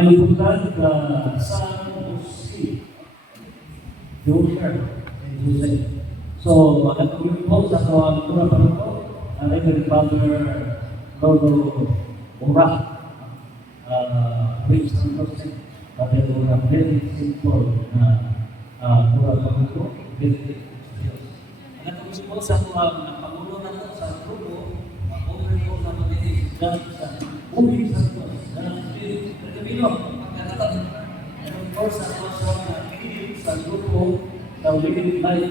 may bukad sa Jose. Joker and Jose. So, magkatuloy po sa kawang pura pa po, Reverend Father Lolo Ura, Prince Santos, Father Ura, very simple na pura pa po, very magkatuloy po sa kawang Pangulo na po sa grupo, mag-over po na mag-inig sa Uri Santos, Nagkamino, pagkakatan, and of course, sa sa grupo sa Living Life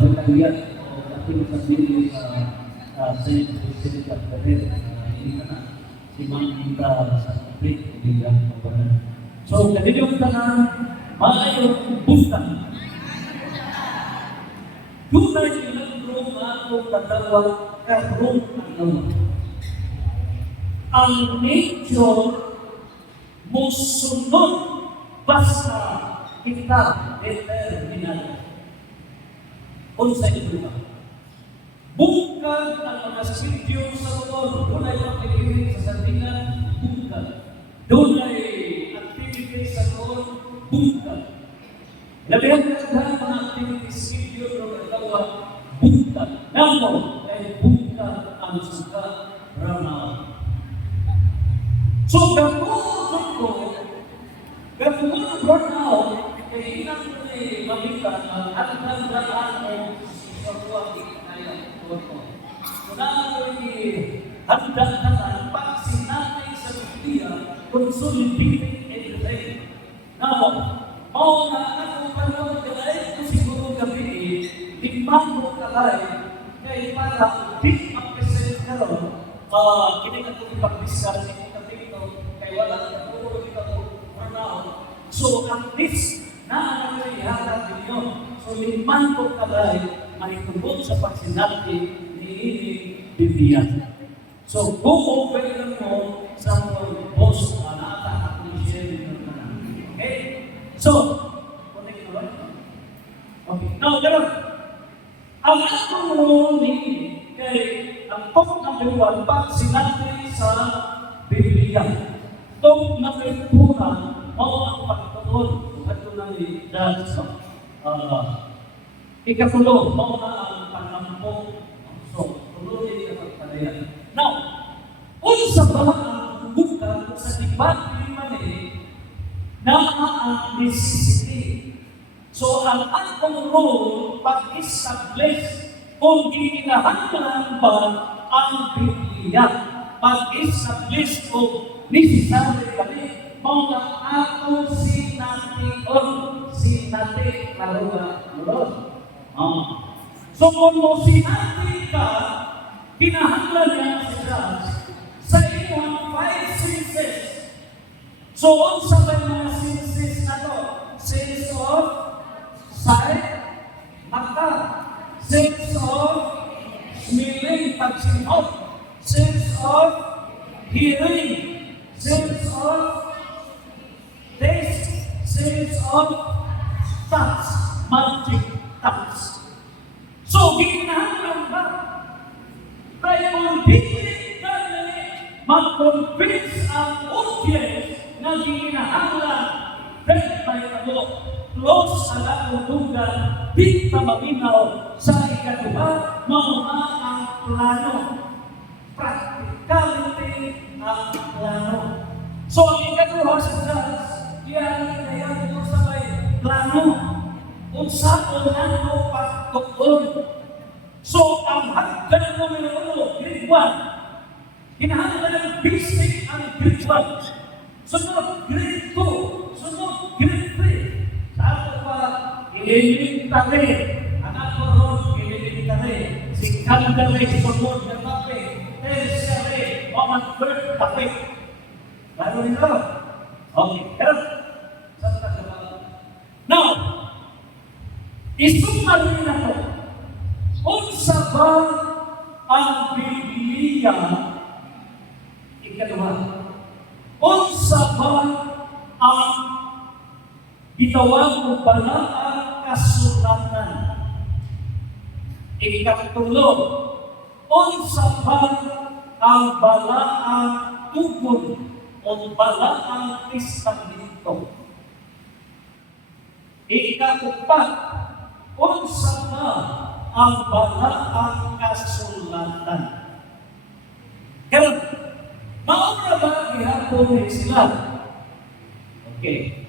Batalyan o ating sabihin sa Saint Joseph of Cadet, hindi na si Mangita sa complete o bilang kapanan. So, kanilang tanang maayong busta. Dunay ilang room ako tatawag karong ano. Ang nature musunod basta kita determinado. Unsa ito ba? Bukag ang mga sityo sa motor, doon ay activity sa sandingan, bukag. Doon ay activity sa motor, bukag. Labihan na mga activity sityo ng katawa, bukag. Namo ay bukag ang suka rama. So, gano'n burnout, kaya ilang ko makita at nagdaan o sa buwang ikinayan ko. Muna ko handa na pag sinatay sa Biblia, consolidating everything. Now, mao na ako panahon kalay ko siguro gabi, tigman mo kalay, kaya para big up-present ka ron, kini ka itong ipag-discuss, kaya wala na puro kita po burnout. So, at least, naanang ninyo. So, limang ko kalay ay tungkol sa pagsinati ni Biblia. So, go over mo sa mga boss na nata-appreciate ng mga. Okay? So, connect na ba? Okay. Now, gano'n. Ang atong role ni kay ang top number 1, pagsinati sa Biblia. Top number 2 na, mao ang pagtuon. Ito na ni Dad sa ikatulo, mao na ang pangampong. So, tuloy ang pagpadayan. Now, unsa ba ang bukal sa debate mani na ang necessity? So, ang atong role pag-establish kung ginahanglan ba ang Biblia, pag-establish kung necessary kami, mga atong sinati karuga mulod. So kung mo sinati ka, kinahanglan niya si God sa iyong 5 senses. So unsa ba mga senses na to? Sense of sight, mata. Sense of smelling, pagsinghot. Sense of hearing. Sense of taste, sense of touch, magic touch. So, ginahanglan ba? Tayo ang hindi mag-convince ang audience na ginahanglan dahil tayo ako close sa lakutugan, di ka maminaw sa ikaduha, mga ang plano. Practicality ang plano. So, ang ikaduha sa Diyos, yan kaya mo sa may plano. Kung saan ano pagtukon. So, ang hagdan mo minulo, grade 1. Hinahanglan ng basic ang grade 1. Sunod, grade 2. Sunod, grade 3. Sa ato pa, ililintari. Ang ato ron, ililintari. Si Kandari, sunod na tape. Tertiary, mga third tape. Lalo nito. Okay, pero now, isumari na ito. Unsa ba ang Biblia? Ikaduha. Unsa ba ang gitawag o balaang kasulatan? Ikatulo. Unsa ba ang balaang tugon o o Balaang Testamento. Ika-4, unsa na ang balaang kasulatan. Karon, maura ba gihapon ni sila? Okay.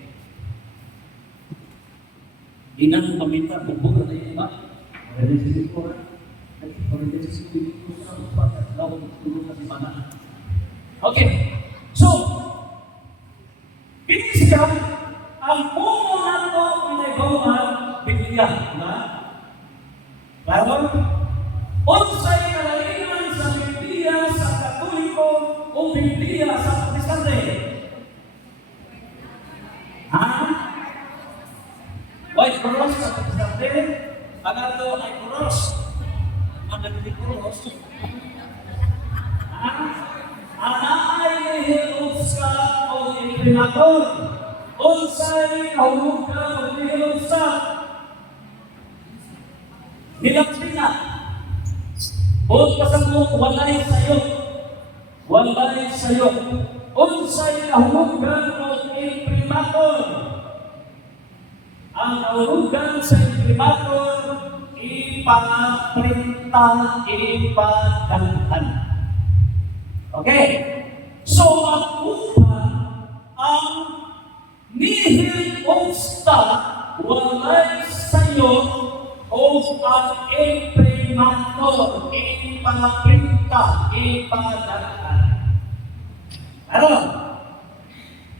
Inang paminta, bubuga na yun ba? Pwede siya ko na. Pwede siya ko sa upat at lawag tulong na si Mana. Okay. So, pinisigaw, ang puno na ito pinagawa Biblia na lalo, unsay kalaingan sa Biblia sa Katoliko o Biblia sa Protestante? Ha? White cross sa Protestante, ang ato ay cross. Ang naging cross. Ha? Anaay nihilupsa o imprimatur. Unsay kahulugan o nihilupsa. Nilapsina. O pasangok, walay sayo. Walay sayo. Unsay kahulugan o imprimatur. Ang kahulugan sa imprimatur, ipaprinta, ipadaghan. Okay? So, ang una, ang nihil obsta, walay sayo, o ang imprimatur, ipaprinta, ipadaghan. Ano?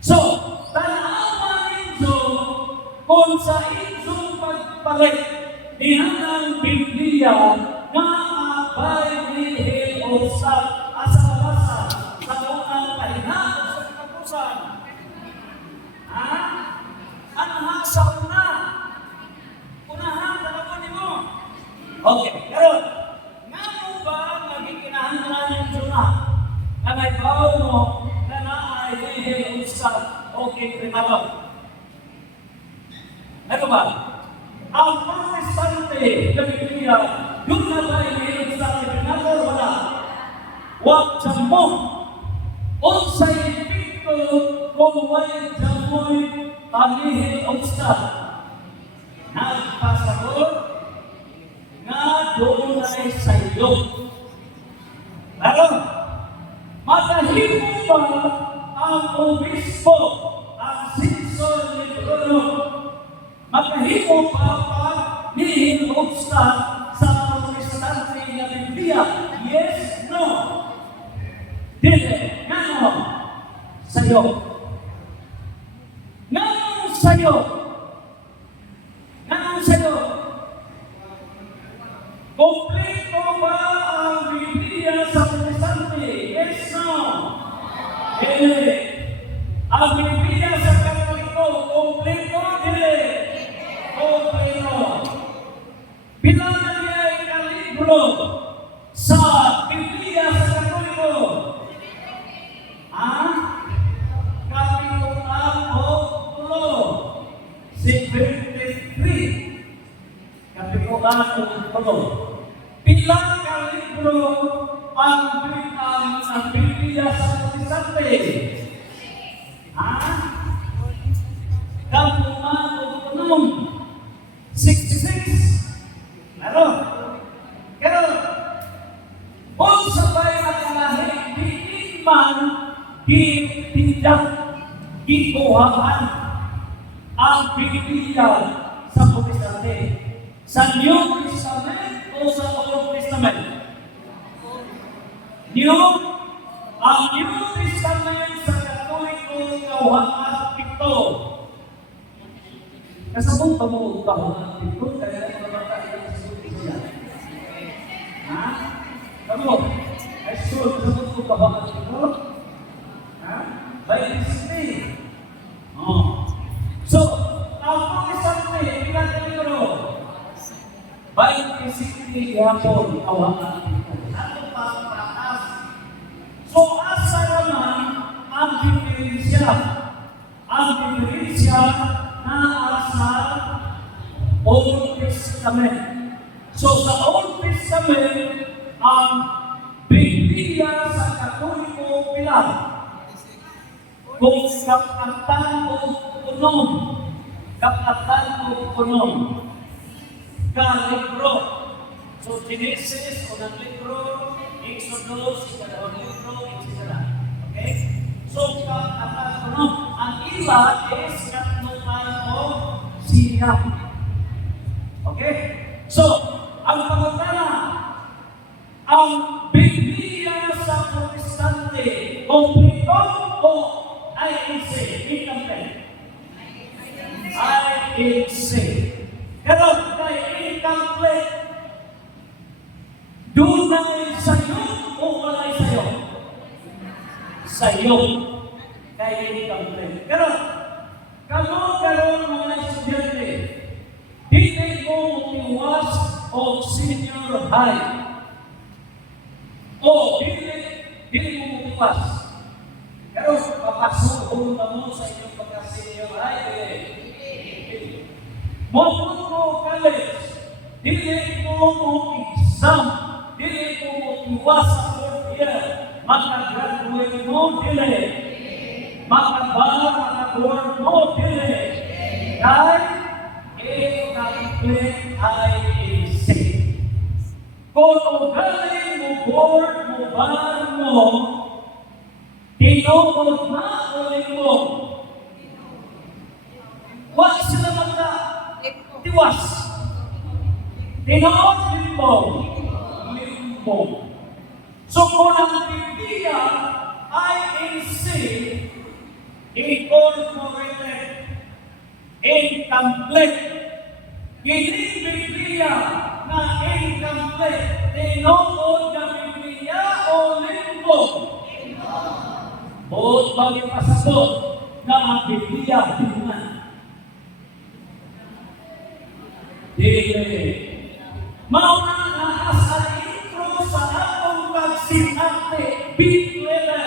So, tanawan ninyo kung sa inyong pagpalit niyanang Biblia nga abay nihil obsta asa-asa sa unang pahinga sa katapusan. Ha? Ano ha sa una? Unahan, talagon mo. Okay, karon. Nga mo ba magkikinahanglan ng Juna na may bawo mo na naay nihil obsta o imprimatur? Ano ba? Ang Protestante na Biblia, yung nabay nihil obsta imprimatur, wala. Wag jammo. Unsay epekto kung way jammoy panihil obsta. Nagpasagot nga doon ay sayo. Pero, matahimo ba ang obispo, ang sinsor ni Bruno, matahimo ba nihil obsta sa Protestante na Biblia? Yes, no. Dili, ngano sayo. Ngano sayo. Ngano sayo. Kompleto ba ang Biblia sa Protestante? Yes, no. Dili. Ang Biblia sa Katoliko, kompleto, dili. Kompleto. Bilang na niya ay kalibro sa Biblia sa Katoliko. Kapitulan o tulo. 73. Kapitulan o tulo. Bilang kalibro ang Biblia sa Protestante. Kapitulan o tulo. 66. Ano? Pero, kung sabay nakalahin, di man tidak ikuhaan ang Biblia sa Protestante. Sa New Testament o sa Old Testament? Ang New Testament sa Katoliko kauhaan ito. Kasabot pa mo kauhaan ito, kaya naman sa Biblia. Ha? Kasabot? Ay sure, kasabot ko kauhaan ito. By discipline. So, ang Protestante, ilan kayo? By discipline, yapon, awangan ito. Ano pa ang taas? So, asa naman ang diferensya? Ang diferensya na asa Old Testament. So, sa Old Testament, ang Biblia sa Katoliko pilar. kung kapatan o kunom, kapatan o kunom, ka-libro. So, Genesis, unang libro, Exodus, ikalawang libro, etc. Okay? So, kapatan o kunom, ang ila is katnuan o siyam. Okay? So, ang pangutana, ang Biblia sa Protestante, kompleto o IEC? Incomplete. IEC. Pero, kay incomplete, dunay sayo o walay sayo? Sayo. Kay incomplete. Pero, karon mga estudyante, hindi mo iwas o senior high. O, hindi mo iwas. Pero, papasuhon na mo sa inyong pagka-senior high. Mopun mo college, hindi mo exam, hindi mo iwas sa fourth year. Makagraduate mo, hindi. Makaboard mo, hindi. Dahil, incomplete IEC. Kung ugaling mo board mo bar mo, tinukod na ulit mo. Huwag sila magda, tiwas. Tinukod limbo. Limbo. So kung ang Biblia IEC, incorporated, incomplete. Hindi Biblia na incomplete. Tinukod na Biblia o limbo. Buot bagi pasabot na ang Biblia dinuman. Dili. Mauna na sa intro sa atong pagsinante, Biblia.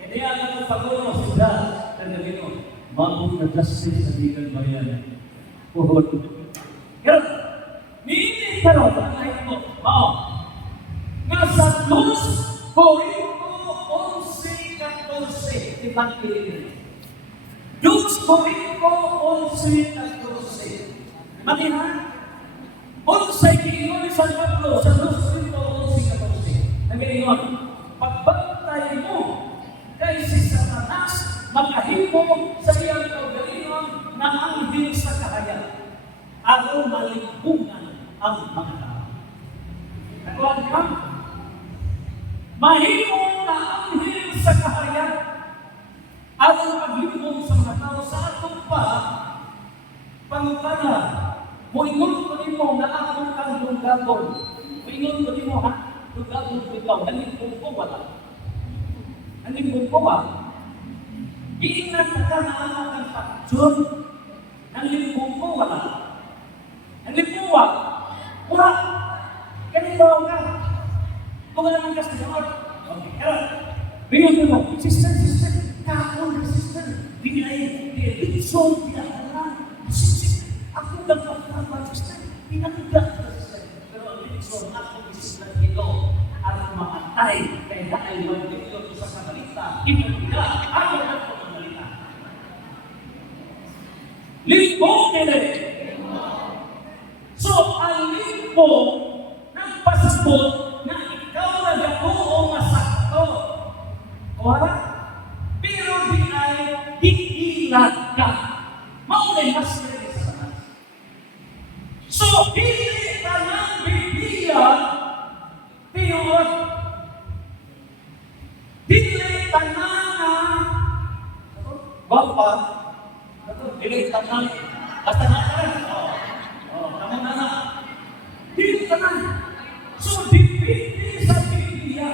Hindi ang pagkuno si Dad. Tandagino, maong na justice sa bilang bayan. Puhot. Pero, nini karon ang lahat mo, nga sa 2 Corinto 11:14, Evangelio. 2 Corinto 11:14. Manihan, 11 kiyon sa Pablo, sa 2 Corinto 11:14. Nag-iyon, pagbantay mo kay si Satanas, makahimo sa iyang kaugalingon na anghel sa kahayag. Ako malipungan ang mga tao. Nakuha niyo? Mahimo na anghel sa kahayag. Ako maglibong sa mga tao sa atong pa, pangutana, muingon ko nimo na akong kang dugabon. Muingon ko nimo ha, dugabon ko ikaw, halipong ko wala. Halipong ko ba? Iingat ka na ang pagtun, halipong ko wala. Halipong wa, wala. Ganito ka. Kung wala ng kasama, okay, kaya, bigyan mo, sister, kakon, sister, bigyan litson, sister, ako lang pagkakas, sister, pinakagak ka, sister. Pero ang litson, ako sister ito, at makatay, kaya dahil magdito sa kabalita, ipagka, ako lang po ang balita. Limbong nila. So, ang limbong, nagpasabot, na ikaw nag-oo masakto. Wala? Pero di ay diilag ka. Maulay mas kaya sa tanas. So, hindi ka ng Biblia, tinurot. Hindi ka na bapa, hindi ka na, basta na ka rin. Tama na. Hindi ka na. So, dipindi sa Biblia,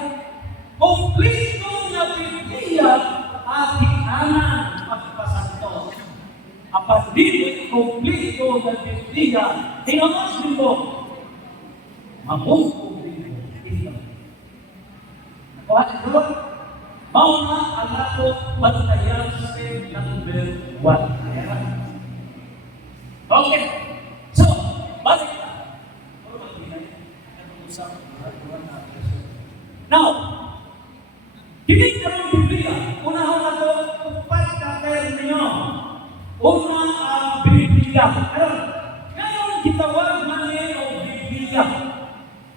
kompleto na Biblia, ati-anan magpasanto. Apat dili kompleto na Biblia, tinamang mo, mamungkong dito. Nakuha ito? Mauna ang ato bantayan step number 1. Okay. So, balik na. Now, hindi ka ng Biblia, unahon na ito, Una ang Biblia. Ngayon gitawag man o Biblia.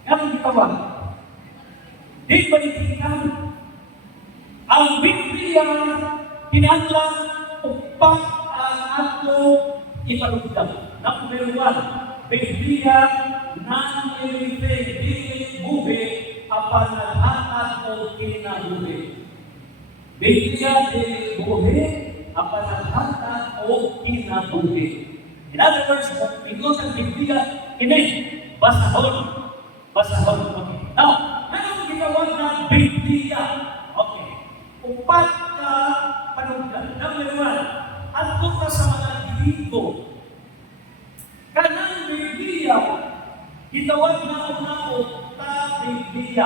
Ngayon gitawag. Di balikan. Ang Biblia kinahanglan upat ang ato ipalugdan. Number 1, Biblia nang ilipay buhi apan naghatag o kinabuhi. Biblia dili buhi apan naghatag o kinabuhi. In other words, kung tingod ang Biblia, ini basahon. Basahon. Okay. Now, anong gitawag ng Biblia? Okay. Upat ka panugdan. Number 1, adto ka sa mga Grigo. Kanang Biblia, gitawag na una o ta Biblia.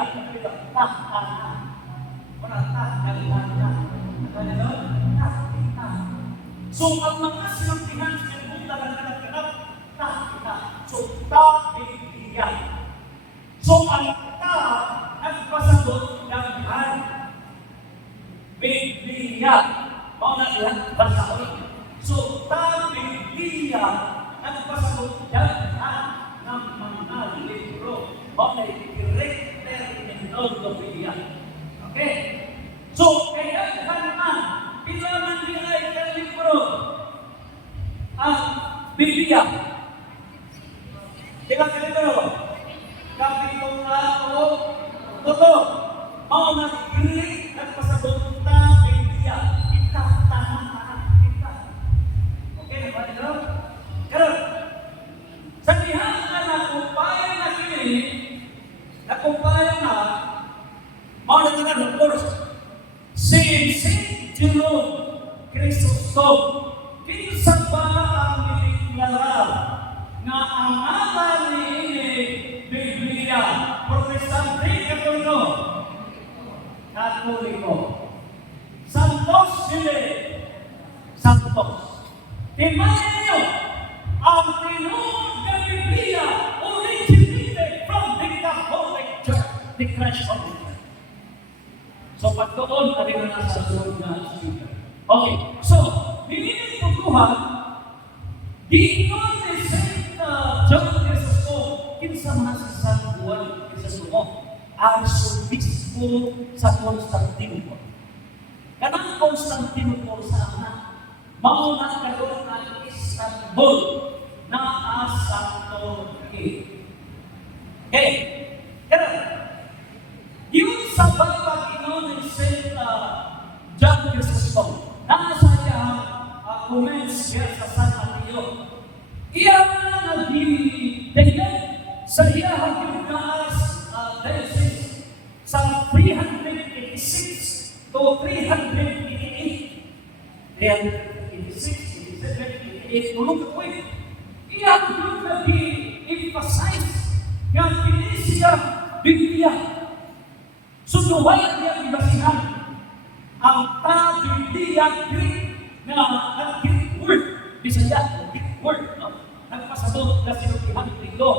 Ta-ana. Wala ta-ana. Ta-ana. So, ang mga sinampihan sa buta na kanap-kanap, ta-ana. So, ta Biblia. So, ang ta, nagpasagot ng han. Biblia. Mauna ilan, basahon. So, ta Biblia, nagpasagot ng han ng mga libro. Mauna i-direct terminologiya. Okay? So, kaya man, pila man nila ilang libro ang Biblia. Ilang libro? Kapitulo o toto. Mauna i-direct nagpasagot ta Biblia. Kita, tahan. Okay, ba ito? Karon, sa dihan na nakumpayan na kini, nakumpayan na, mauna na ng course, Saint Jerome Chrysostom, kinsa ba ang niliklara nga ang ngalan ni Biblia, Protestante, Katoliko, Santos sila, Santos. Timayan niyo, ang tinuod na Biblia originated from the Catholic Church, the Christ of the Church. So, pagdoon, ari na nasa sunod na speaker. Okay, so, dinili tutuhan, diingon ni Saint John Chrysostom, kinsa man sa San Juan Chrysostom, Arsobispo sa Constantinople. Kanang Constantinople sa anak, mauna karon ang Istanbul na asa Turkey. Okay, karon, yun sa bawat inon ni Saint John Chrysostom, nasa siya comments siya sa San Mateo. Iya na nagdidayan sa iya hagjugas diocese sa 386 to 388. 386, 388, tulog ko eh. Iya yung nag-emphasize nga pili siya Biblia. Sunuwayan niya ibasihan ang ta-Biblia Greek na ang-Greek word. Bisaya, Greek word. Nagpasabot na sinukihan nito.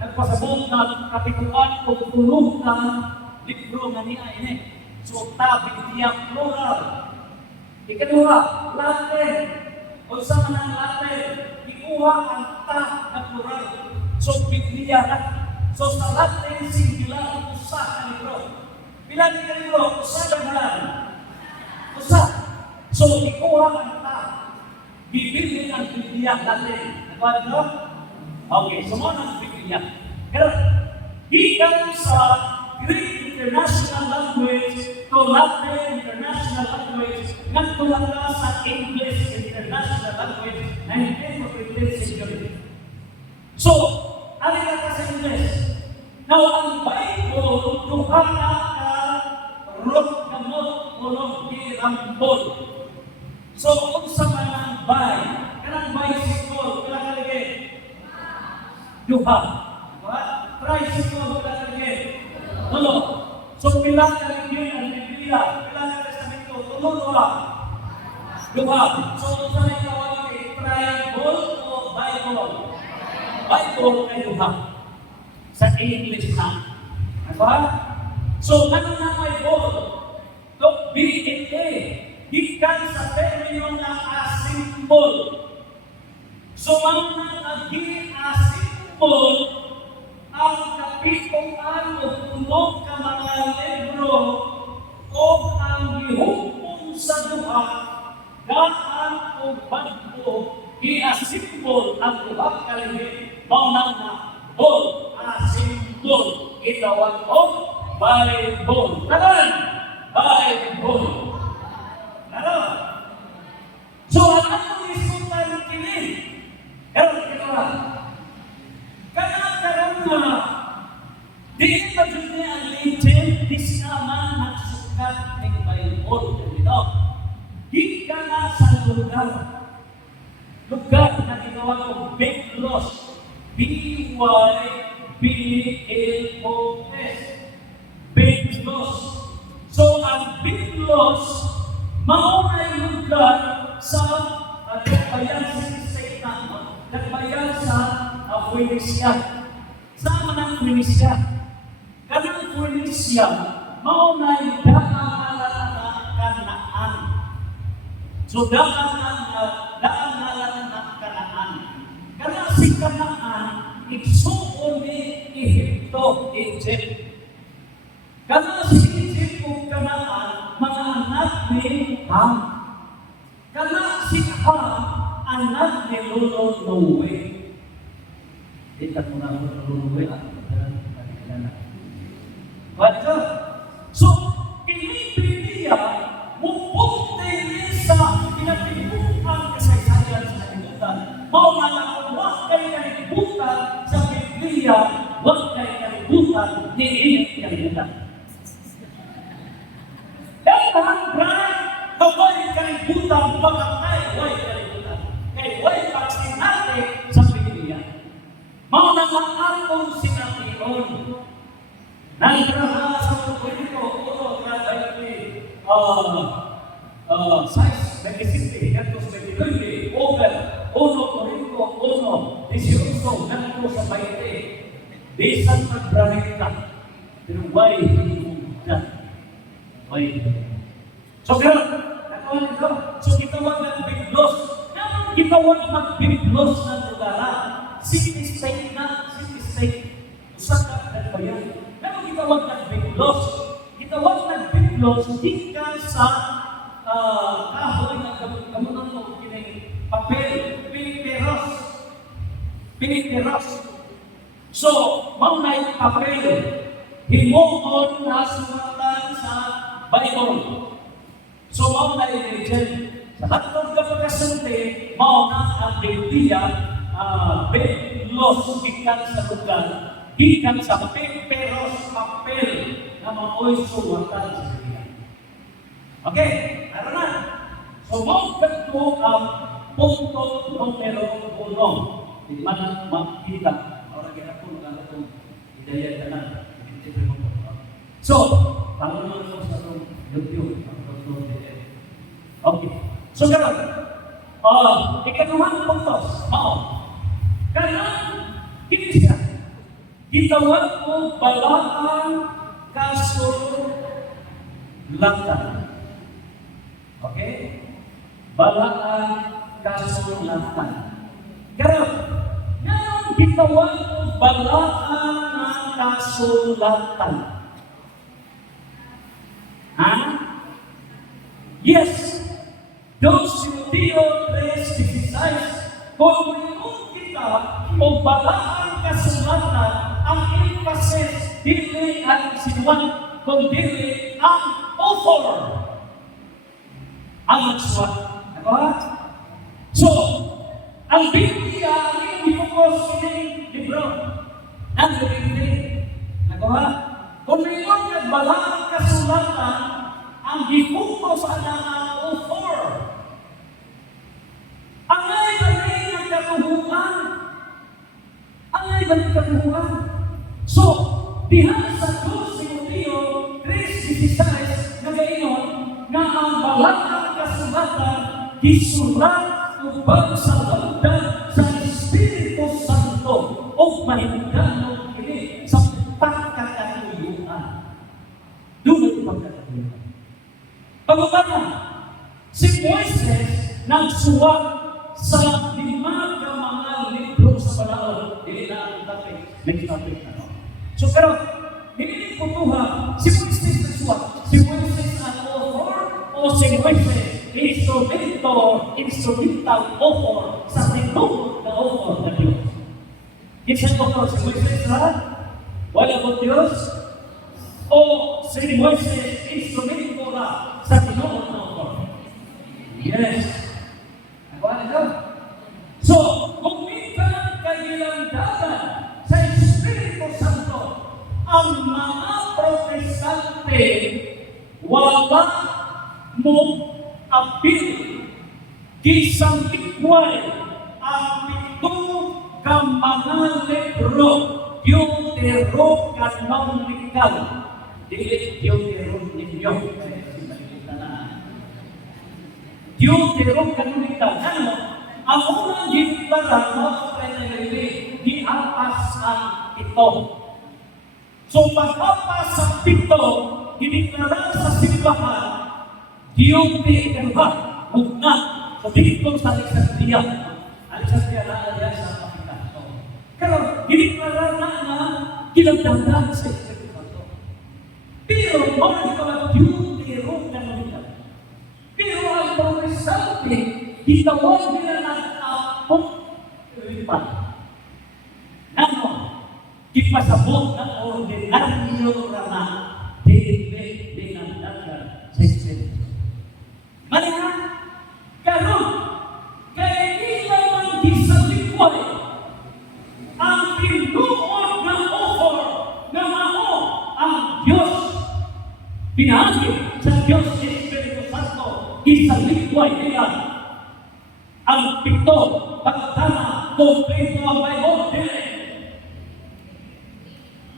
Nagpasabot na kapituan o tulong na libro nga niya ini. So, ta-Biblia plural. Ikaduha, Latin. O sa manang Latin, ikuha ang ta na plural. So, Biblia na. So, sa Latin, singular, usa na libro. Bilang ka libro, usa na halan. Usa. So, ikuha ang ta. Bibili ang Biblia Latin. Nagpano? Okay, so mo ng Biblia. Pero, higang sa Greek International Language to Latin International Language ngadto lang sa English International Language 19th or 20th century. So, ano na sa English? Now, ang Bible, duha na rot gamot ulong kirambol. So, kung sa manang bay, kanang bicycle, kailangan kaligay? Duha. Tricycle, kailangan kaligay? Tulo. So, pilang kaligay ang Biblia, pilang testamento, tulo-tulo. Duha. So, kung sa may tawag triangle o Bible? Bible ay duha. Sa English na. Diba? So, ano na Bible? Look, B-N-A. gikan sa termino nga asimbol. So ang nag-i-asimbol ang kapituan o puno ka mga libro o ang gihupon sa duha gaan o bagbo i-asimbol ang duha ka libro maunang na bol asimbol itawag o Bible. Kanan! Bible. Kanan! So, ang atong isultan kini, karon kita karon na di pa jud ni ang legend disama nagsukat ng Bible dito. Hika na sa lugar na ginawa ko Biblos, B-Y-B-L-O-S. Biblos. So, ang Biblos, maunay lugar sa nagbayan sa Satan, nagbayan sa Phoenicia. Sama ng Phoenicia. Kanang Phoenicia, maunay daan na Kanaan. So, daan na Kanaan. Kana si Kanaan, igsuon ni Ehipto, Egypt. Kana si Egypt o Kanaan, mga anak ni Ham. Kana si Ham, anak ni Lolo Noe. Kita mo na Lolo Noe, Baca. So, ini Biblia mupunti sa pinagtibukan kasaysayan sa kalibutan. Mau malakot, wag kayo kalibutan sa Biblia, wag kayo kalibutan ni init kalibutan. Dapat brand, kaway kalibutan, pagkakay, way kalibutan. Kaya way pagsinati sa Biblia. Mau nakakakong sinatiyon. Nagtraha sa Korinto, size 27, Hectos 29, over, 1 Korinto, 1, 18, nagpo sa 20, bisan magbranika, pero way hinugan. So, pero, nakawag ito, so gitawag ng Biblos. Naman gitawag mag-Biblos ng lugar. City-state na, city-state. Usap ka na yan. Naman gitawag ng Biblos. Gitawag ng Biblos, hindi ka sa kahoy na kamunan mo, papel, pinipiros. So, maunay papel, himuon na sumatan sa Bible. So, maunay legend. Sa hatong kapagasunti, mauna ang Biblia, Biblos, gikan sa lugar, gikan sa pipiros, papel, na maoy sumatan sa Biblia. Okay, ano na? So, maugat mo ang punto numero 1. Hindi man makita. Orang kita pun kalau itu hidayah jalan, itu berapa? So, kalau naman mo sa YouTube, okay. So, karon, ikaduhang puntos, karena ini siya, gitawag mo balaan kasulatan. Okay? Balaan kasulatan. Karon, ngayon gitawag mo balaan ng kasulatan. Ha? Yes. Dos Timoteo 3:16, kung mayroon kita o balaan kasulatan, ang emphasis dili ang sinuwan, kundi ang author. Ang nagsuwat. Nagawa? So, ang Biblia ang i-focus ng libro ng Biblia. Nagawa? Kung mayroon ka balaan kasulatan, ang i-focus ang author. Ang ay balik ng katuhuan. Ang ay balik ng katuhuan. So, diha sa 2 Timoteo 3:16 na gayon na ang balang kasulatan gisulat ubang sa bagdad sa Espiritu Santo o mahigano kini sa pagkakatuyuan. Doon ito pagkakatuyuan. Pagkakatuyuan. Si Moises nagsuwat sa 5 ka mga libro sa Balaod. Dili na ang topic. Next topic na no. So pero, hindi ko tuha, si Moises nagsuwat. Si Moises ang author o si Moises instrumental author sa tinuturo na author na Diyos. Kinsa author si Moises ha? Wala po Diyos? O si Moises instrumento na sa tinuturo na author? Yes. Ano ito? So, kung minsan kailandagan sa Espiritu Santo, ang mga protestante wala mo apil kisang ikway ang 7 ka mga libro Deuterocanonical. Dili Deuteronomium. Deuterocanonical. Ano? Ang unang gipara mo di apas ang 7. So pag-apas ang 7, diniklara sa simbahan, Deuterocanonical. Huwag so dito sa Alexandria na alya sa Pakistan. Pero diniklara na kinagdagdag sa Espiritu Santo. Pero mga Deuterocanonical. Pero ang protestante, itawag nila ng apokripan. Ano? Ipasabot ng ordinaryo na dili dinagdagan sa Espiritu. Malihan, karon, kaya ilaw ang disalikway ang pinuod na offer na mao ang Diyos. Pinahagi sa Diyos sa Espiritu Santo, disalikway nila ang 7 pagtama kompleto ang Bible dili.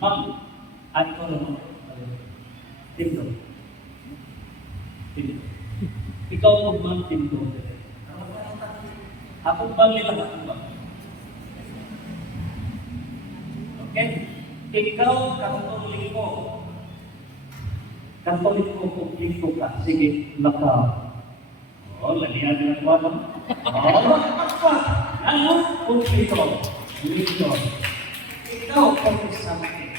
Ma'am, at ko lang. Tinto. Ikaw ang ma'am Tinto. Ako bang nila ako ba? Okay? Ikaw Katoliko. Katoliko kung liko ka. Sige, laka. Lalihan nila ko ano? Ano? Kung liko. Liko. Ikaw protestante.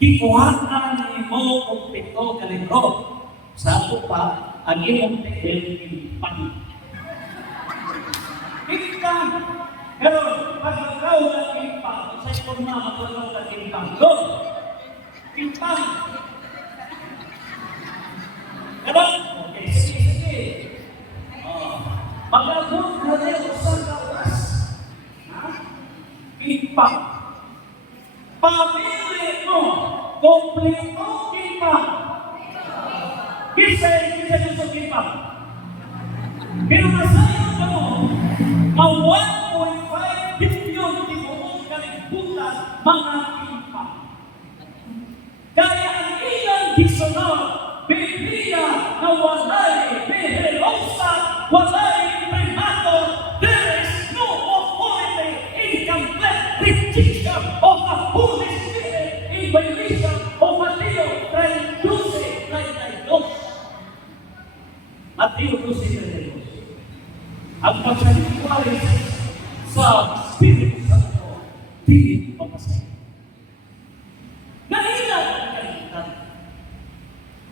Ikuhaan mo kung 7 ka libro. Sa ako pa, ang iyong pag Ikan! Pero, pag ikaw ng impang, sa ikong mga matulog ng impang, doon! Impang! Pero, okay, sige. Magagod na rin sa kawas. Impang! Pamili mo, kompleto impang! Kisay gusto impang! Pero masayang ka mo, ang 1.5 billion di buong kalibutan mga impang. Kaya ang ilang gisunod, Biblia na walay beherosa, walay primato, there is no authority in complete rejection of the Holy Spirit in violation of Mateo 13:32. Mateo 13:32. Ang pagsalikway sa Espiritu Santo, di papasay. Nahilang ang kalimutan.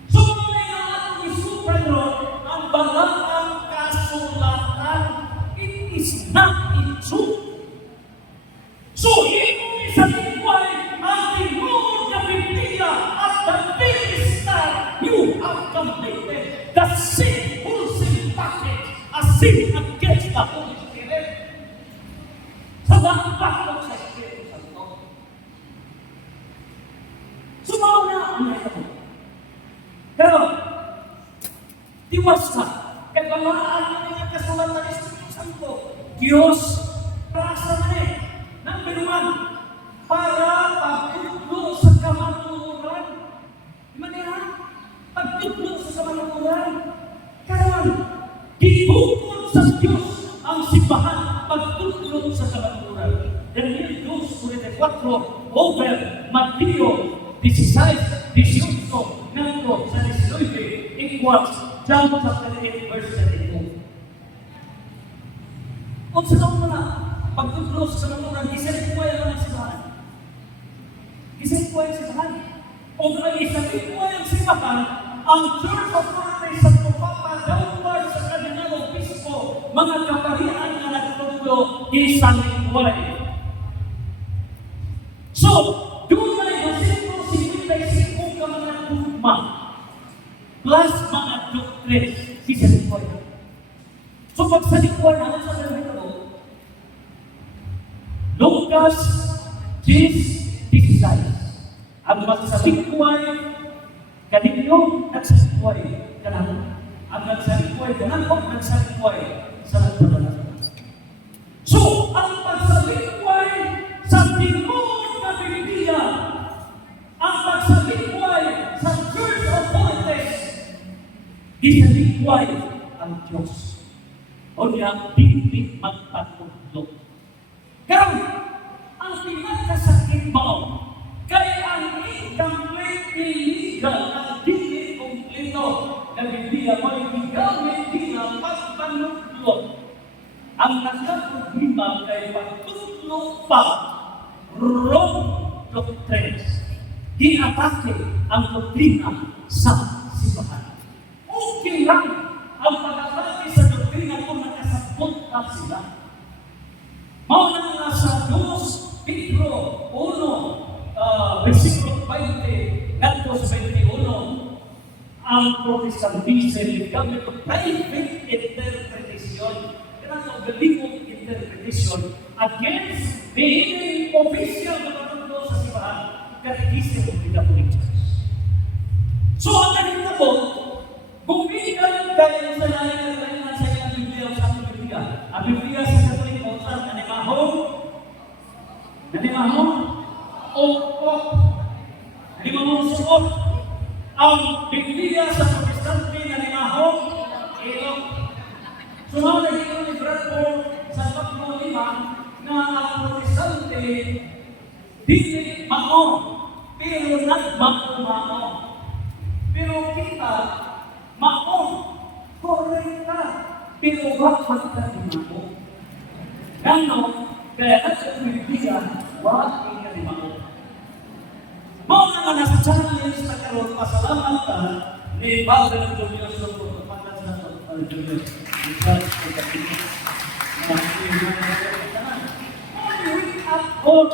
So, may natin isupan ron ang bangang kasulatan. It is not in truth. So, hindi sa likway ang tinunod na Biblia at the minister you have completed the sin-pulsing package as sin against the Holy Spirit. Sa bakbak sa Espiritu Santo. Sumaw na ang ito. Pero, tiwas ka. Kagalaan na mga kasulatan ng Espiritu Santo. Diyos, para sa mani, ng binuman, para pagtutlo sa kamaturan. Manihan, pagtutlo sa kamaturan. Karoon, gibukod sa Diyos ang simbahan pagtutlo sa kamaturan. Daniel 2:44 over Mateo 16:18 nangko sa 19 equals John chapter 8 Kung sa taon mo na, pagtutulog sa namunan, isang buhay ang simbahan. Isang buhay ang simbahan. O kung isang buhay ang simbahan, ang Church of Christ sa Papa, downward sa Kardinal Obispo, mga kaparian na nagtutulog, isang buhay. So, doon ay masito sinilay sikong ka mga tugma plus mga doctrines sa likuan. So, pag sa likuan, ano sa sabi ko? Lucas 10:16. Ang magsalikway, kaninyo nagsalikway, kanang ang nagsalikway, kanang nagsalikway sa nagpadalan. So, ang pagsalikway sa Pinoon na Biblia, ang pagsalikway sa Church of Christ, isalikway ang Diyos. O niya, hindi magpatulog. Karon, ang pinakasakit mo, kaya ang incomplete illegal ang dili kompleto na Biblia mo ay gamit din ang pagpanulog. Ang nagkaproblema kay pagtutulog pa wrong doctrines. Di-atake ang doktrina sa simbahan. Okay lang ang pag-atake sa doktrina kung nakasabot na sila. Mauna nga sa 2 Pedro 1, versikulo 20, Gatos 21, ang protestantism gamit ng private interpretation, kanang galimong interpretation against the official na patulo sa simbahan, Catechism of the Catholic Church. So, ang ganito po, kung bigyan tayo sa lain na sa ilang Biblia o sa Biblia, ang Biblia sa Catholic Church, nanimahong, o, nanimahong suot, ang Biblia sa Protestante, nanimahong, ilong. Sumaw na dito ni Bradford sa 45 na ang Protestante, hindi mao, pero nagmao. Pero kita, mao, koreka, pero bakit ka mao? Ganon, kaya sa Biblia, wag ikalimao. Mao na nga nasa challenge na karoon, pasalamat ka ni Father Julius Soto, Father Julius, All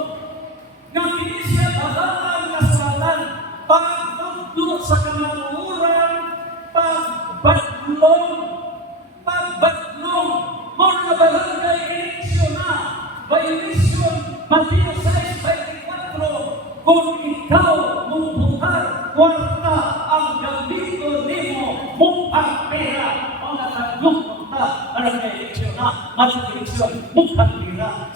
na siya balaan kasulatan, pagtutulog sa kamanuran, pagbatlong, mga barangay eleksyon na, violation, Mateo 6:24, kung ikaw mumbuhar, kwarta ang gambito nimo, mukhang pera, o nataglong punta, barangay eleksyon na, Mateo eleksyon, mukhang pera,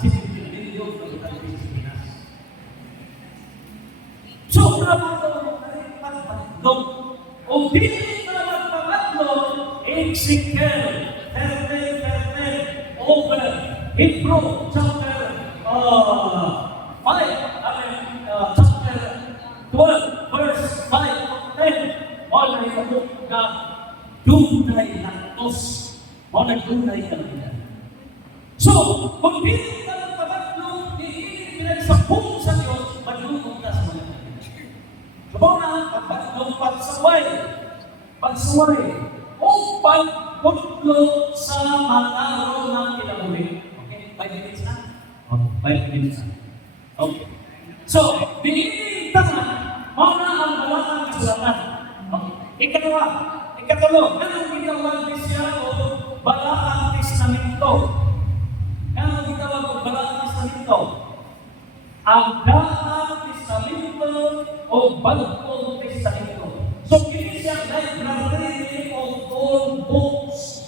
sobra mo ito magpapatlong. O hindi na magpapatlong, Ezekiel 30, over Hebrew chapter 5, chapter 12, verse 5 10. Wala ito na dunay lantos. Wala dunay kanila. So, kung hindi na magpapatlong, hindi pinagsapong sa Diyos, maglulong ka sa mga Subaw na ang pagsaway, o pagputlo sa mataro ng kinabuhi. Okay, 5 minutes na? Okay, 5 minutes na. Okay. So, binibigtan mauna ang balakang kasulatan. Okay. Ikatulo, anong gitawag siya o balakang testamento? Anong gitawag o balakang testamento? Ang daang testamento o bagong testamento. So, kini siya library of all books.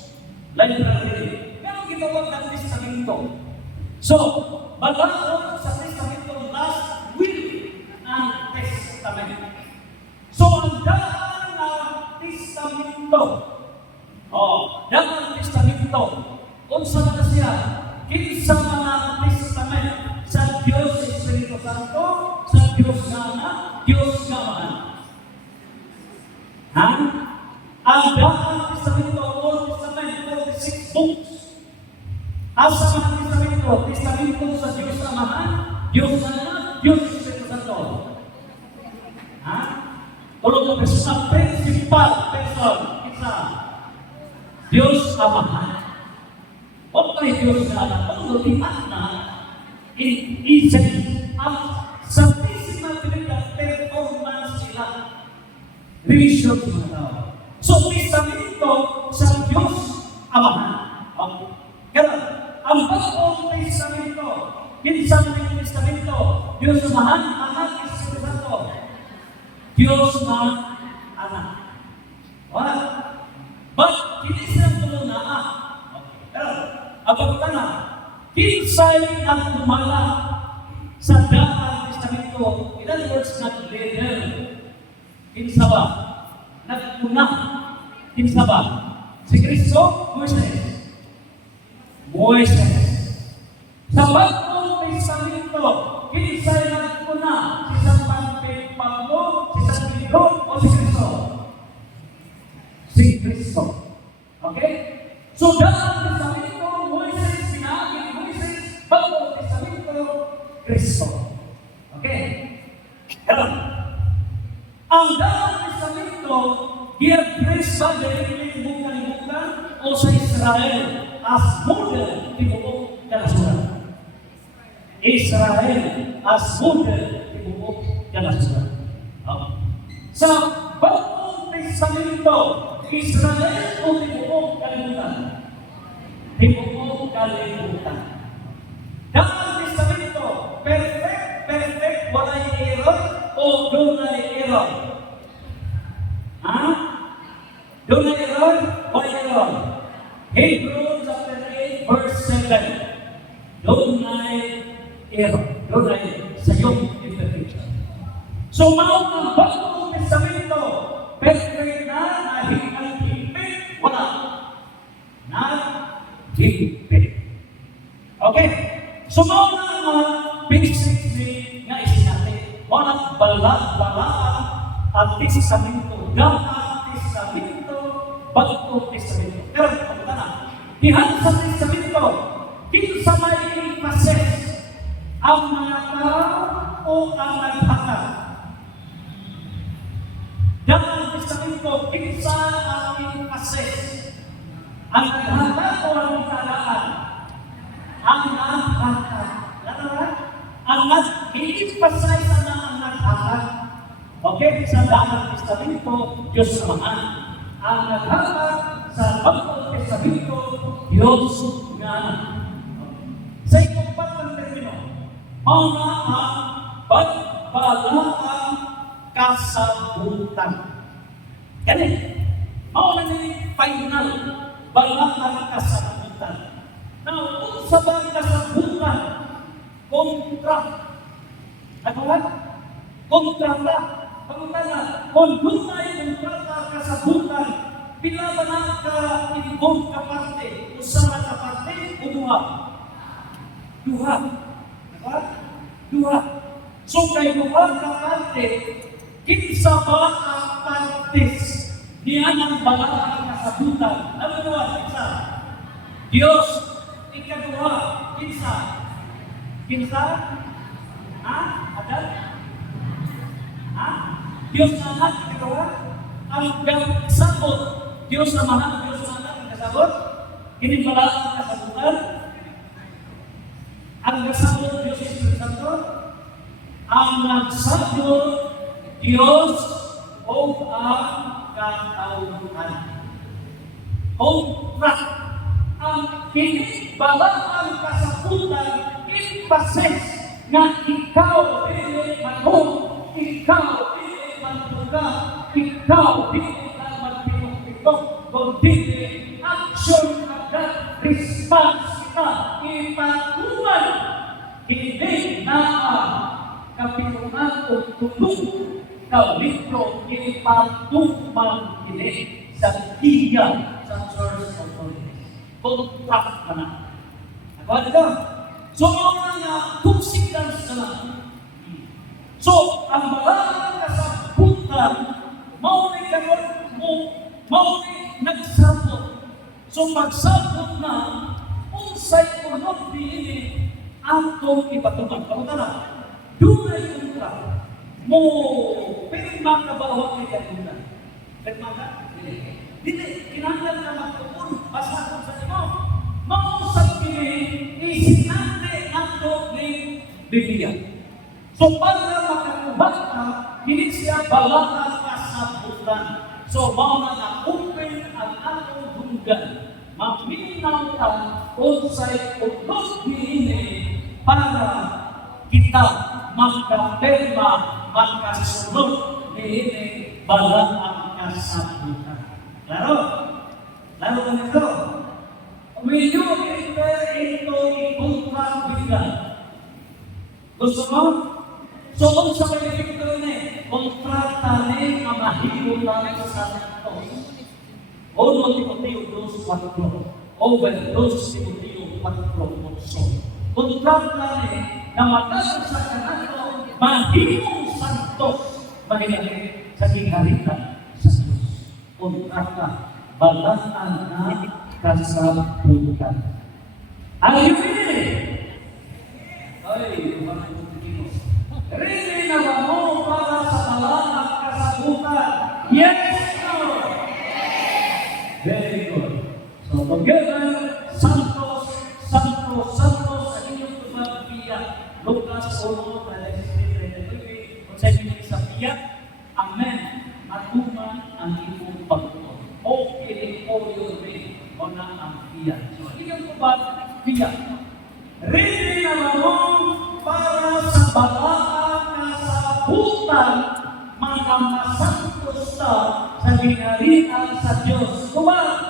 Library. Pero gitawag ng testamento. So, bagong sa testamento, last will and testament. So, ang daang testamento. Daang testamento. Kung saan na siya, kinsa mga testament sa Diyos Espiritu Santo, sa Diyos na Anak, Diyos na Mahal. Ang daang testamento, Old Testament, 46 books. Asa man tungkol sa Diyos Amahan, Diyos Anak, Diyos Espiritu Santo. Ha? Tulog ka sa principal person, isa. Diyos Amahan. O kay Diyos na anak, kung lumihan na, isip ang sa physical performance sila. Revision mga tao. So, testamento sa Diyos Amahan. Okay. Kaya, ang bagong testamento, minsan ng testamento, Diyos Amahan, Anak, Espiritu Santo. Diyos na anak. Wala. But, hindi silang tulong na pero, abang ka na, kinsay ang lumala sa daang testamento. In other words, nag-leader. Kinsa ba? Nag-una. Kinsa ba? Si Kristo, Moises. Sa bagong testamento, kinsay nag-una? Si San Pablo, si San Pedro, o si Kristo? Si Kristo. Okay? So, daang testamento, Moises, pinahagi Moises, bagong testamento, Kristo. Okay? Hello. Ang daang testamento, i-address sa kalimutan o sa Israel as model tibuok kanasuran. Israel as model tibuok kanasuran. Sa bagong testamento, Israel o tibuok kalimutan? Tibuok kalimutan. Daang testamento, perfect, walay error o dunay error? Ha? Dunay error? Walay error? Hebrews chapter 8, verse 7. Dunay error. Dunay sayong imperfection. So, mao ang bagong testamento, perfect na higpit, wala. Na higpit. Okay? So, mao na ang basic nga isinati. Walang balaan ang testamento. Daang testamento, bagong testamento. Pero, pagkata na, dihan sa testamento, kinsa may ipases ang mga tao o ang naghatag. Daang testamento, kinsa ang ipases ang naghatag o ang naghataan. Ang naghatag. Ang nag-iipasay na ang naghatag. Okay, sa daang testamento, Diyos Amahan. Ang naghatag sa bagong testamento, Diyos nga. Sa ikong ng termino, mauna ang bagbalaang kasabutan. Ganun. Mauna ni final, balaang kasabutan. Now, kung sa bang kasabutan, kontra. Ano ba? Kontrata. Pagkala, kung dunay kontrata kasabutan, pila ba na ka-ibong kaparte? Usa na kaparte o duha? Duha. Diba? Duha. So, kay duha kaparte, kinsa ba ang partes niya ng balang kasabutan? Ano duha? Kinsa? Diyos. Ikaduha. Kinsa? Kinsa? Ha? Adal? Ha? Diyos na anak, ikaduha? Ang kasabot, Diyos na mahal, Diyos na anak, ang kasabot? Hindi pala ang kasabutan? Ang kasabot, Diyos Espiritu Santo? Ang nagsabot, Diyos o ang katauhan. Contract. Ang pinagbalaan kasabutan, ipases na ikaw hindi manong, ikaw hindi mantuga, ikaw hindi na magpinong-pinong, kundi action agad, response ka, ipatungan, hindi na kapinungan o tulong, kawito, ipatungmang hindi sa iya sa Church of Holiness. Contract ka na. Nagawa na ka? So, mga nga, consequence ka na. So, ang maraming kasabutan, maunay karon mo, maunay nagsabot. So, magsabot na, unsay unod diini atong ipatuman. Kamusta na? Dunay kontra. Mo, pirma ka ba o kay kanina? Pirma ka? Dili, kinahanglan na magtuon, basa ko sa imo. Mausap kini, isinante ato ni Biblia. So, para makakuha ka, hindi siya balangan kasabutan. So, mga na-open ang atong hunggan. Maminaw ka kung sa'y utot niini para kita magkapirma, magkasunod niini balangan kasabutan. Klaro? Klaro ka nito? Will you enter into a contract with God? Gusto mo? So, kung sa pagkakita ni, kontrata ni ang mahimutan sa ito. O 2 Timoteo 2:4. Over 2 Timoteo 4:8. Kontrata ni na matalo sa kanato, mahimong santos, mahimong sa gingharitan sa Diyos. Kontrata, balangan na kasabutan. Are you ready? Ay, ready na ba mo para sa balangan kasabutan? Yes, Lord! Very good. So together, Santos, Santos, Santos, sa inyong tumagbiyak. Lucas 1:33, kung sa inyong sa biyak, Amen. Atuman ang iyong pagtuon. Okay, o yun rin, o na ang biyak. So, inyong kubad, biyak. Ready na ba mo para sa balaan kasabutan, mga masantos na sa gingharian sa Diyos? Kubad!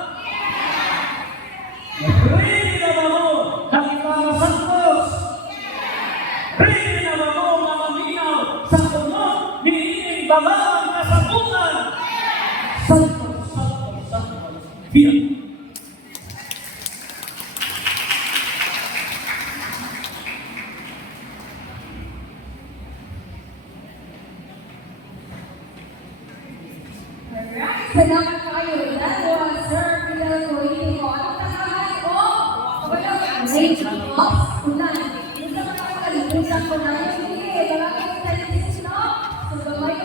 Ready na ba mo, mga masantos? Ready na ba mo, mga minaw, sa tunod, niining balaan kasabutan? Santos, Santos, Santos, biyak. Salamat kayo. That was Sir Fidel Corino. Anong tasahan ko? Range of ulan. Isa pa kayo kalimutan ko na yung hindi. Maraming talents, no? So, gamay